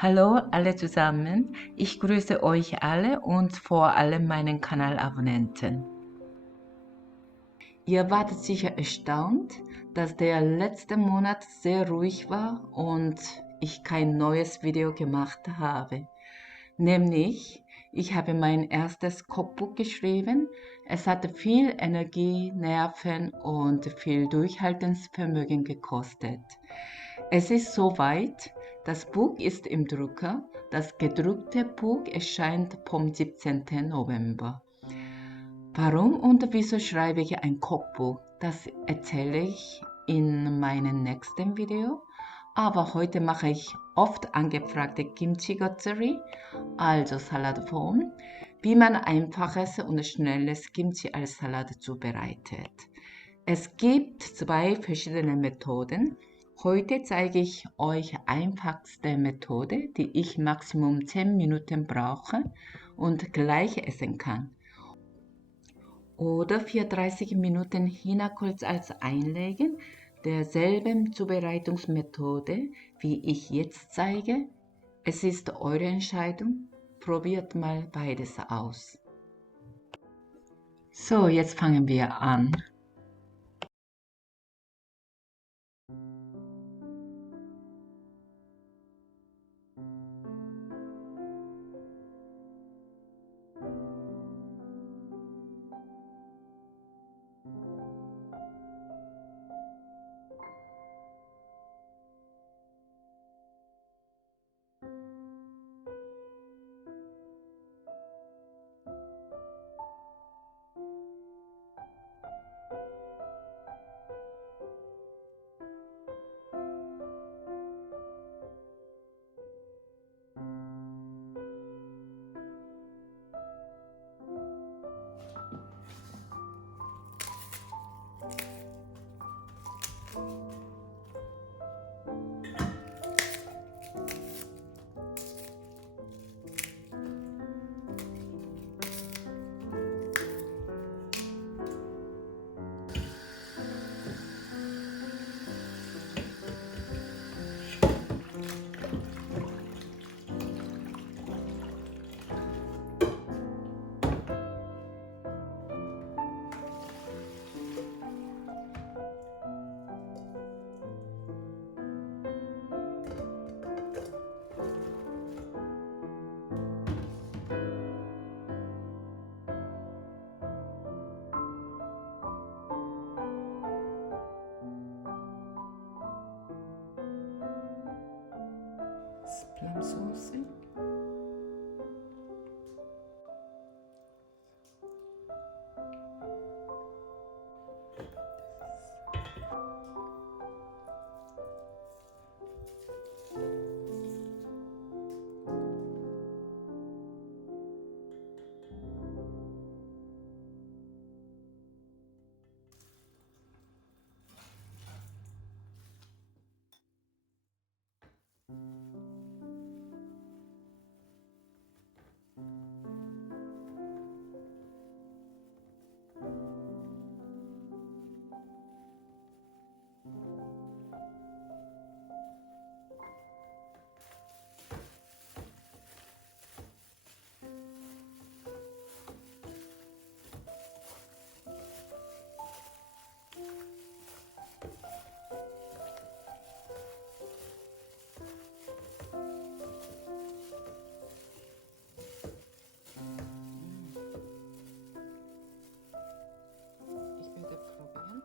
Hallo alle zusammen, ich grüße euch alle und vor allem meinen Kanalabonnenten. Ihr wart sicher erstaunt, dass der letzte Monat sehr ruhig war und ich kein neues Video gemacht habe. Nämlich, ich habe mein erstes Kochbuch geschrieben. Es hatte viel Energie, Nerven und viel Durchhaltensvermögen gekostet. Es ist soweit, das Buch ist im Drucker. Das gedruckte Buch erscheint vom 17. November. Warum und wieso schreibe ich ein Kochbuch? Das erzähle ich in meinem nächsten Video. Aber heute mache ich oft angefragte Kimchi-Gotzerie, also Salatform, wie man einfaches und schnelles Kimchi als Salat zubereitet. Es gibt zwei verschiedene Methoden. Heute zeige ich euch die einfachste Methode, die ich maximum 10 Minuten brauche und gleich essen kann. Oder für 30 Minuten Chinakolz als Einlegen, derselben Zubereitungsmethode, wie ich jetzt zeige. Es ist eure Entscheidung. Probiert mal beides aus. So, jetzt fangen wir an. Plumsoße. Ich werde probieren.